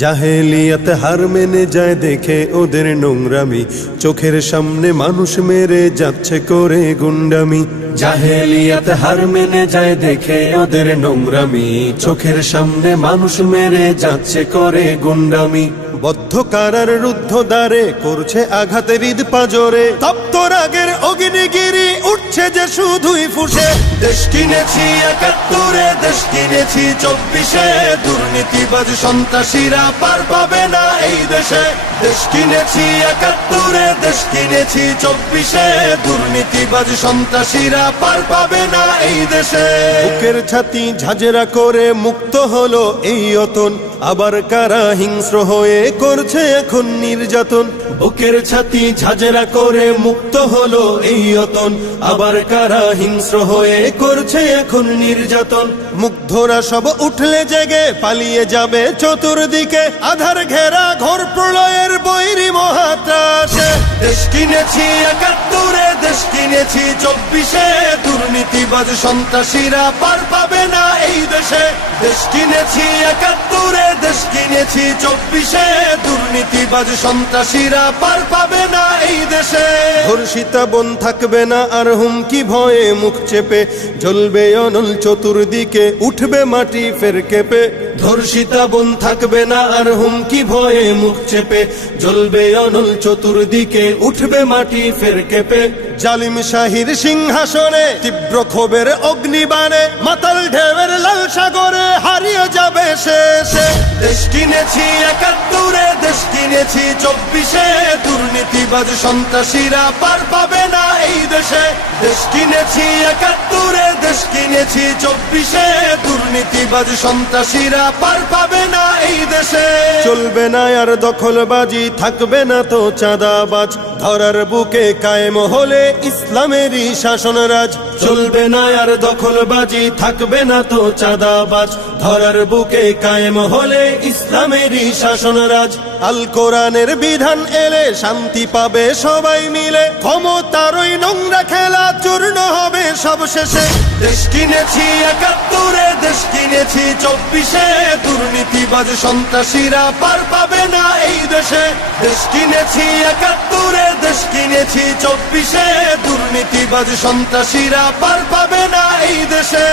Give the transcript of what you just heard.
জাহেলিয়াত হার মেনে যায় দেখে ওদের নোংরামি, চোখের সামনে মানুষ মেরে যাচ্ছে করে গুন্ডামি। জাহেলিয়াত হার মেনে যায় দেখে ওদের নোংরামি, চোখের সামনে মানুষ মেরে যাচ্ছে করে গুন্ডামি। বদ্ধ কারার রুদ্ধ দ্বারে করছে আঘাতের ঈদ পাজরে, তপ্ত রাগের অগ্নিগিরি উঠছে যে শুধুই ফুসে। দেশ কিনেছি ৭১, দেশ কিনেছি ২৪, দুর্নীতিবাজ সন্ত্রাসীরা পার পাবে না এই দেশে। দেশ কিনেছি ৭১, দেশ কিনেছি ২৪, দুর্নীতিবাজ সন্ত্রাসীরা পার পাবে না এই দেশে। বুকের ছাতি ঝাঁঝরা করে মুক্ত হলো এই অতন, আবার কারা হিংস্র হয়ে করছে এখন নির্যাতন। বুকের ছাতি ঝাঁঝরা করে মুক্ত হলো এই অতন, আবার কারা হিংস্র হয়ে করছে এখন নির্যাতন। মুগ্ধরা সব উঠলে জেগে পালিয়ে যাবে চতুর্দিকে, আধার ঘেরা ঘোর প্রলয়ের বৈরী মহাত্রাসে। দেশ কিনেছি ৭১, দেশ কিনেছি ২৪, দুর্নীতিবাজ সন্ত্রাসীরা পার পাবে না এই দেশে। দেশ কিনেছি ৭১, দেশ কিনেছি ২৪, দুর্নীতিবাজ সন্ত্রাসীরা পার পাবে না এই দেশে। ধর্ষিতা বোন থাকবে না আর হুমকি ভয়ে মুখ চেপে, জ্বলবে অনল চতুর্দিকে উঠবে মাটি ফের কেঁপে। ধর্ষিতা বোন থাকবে না আর হুমকি ভয়ে মুখ চেপে, জ্বলবে অনল চতুর্দিকে উঠবে মাটি ফের কেঁপে। জালিম শাহীর সিংহাসনে তীব্র ক্ষোভের অগ্নিবাণে, মাতাল ঢেউয়ের লাল সাগরে হারিয়ে যাবে শেষে। দেশ কিনেছি ৭১, দেশ কিনেছি ২৪, দুর্নীতিবাজ সন্ত্রাসীরা পার পাবে না এই দেশে। দেশ কিনেছি ৭১, দেশ কিনেছি ২৪, দুর্নীতিবাজ সন্ত্রাসীরা পার পাবে না এই দেশে। চলবে না আর দখলবাজি, থাকবে না তো চাঁদাবাজ, ধরার বুকে কায়েম হলে ইসলামেরই শাসন রাজ। চলবে না আর দখলবাজি, থাকবে না তো চাঁদাবাজ, ধরার বুকে কায়েম হলে ইসলামেরই শাসন রাজ। আল কোরআনের বিধান এলে শান্তি পাবে সবাই মিলে, ক্ষমতার ওই নোংরা খেলা চূর্ণ হবে সব শেষে। দেশ কিনেছি ৭১, দেশ কিনেছি ২৪, দুর্নীতিবাজ সন্ত্রাসীরা পার পাবে না এই দেশে। দেশ কিনেছি ৭১, দেশ কিনেছি ২৪, দুর্নীতিবাজ সন্ত্রাসীরা পার পাবে না এই দেশে।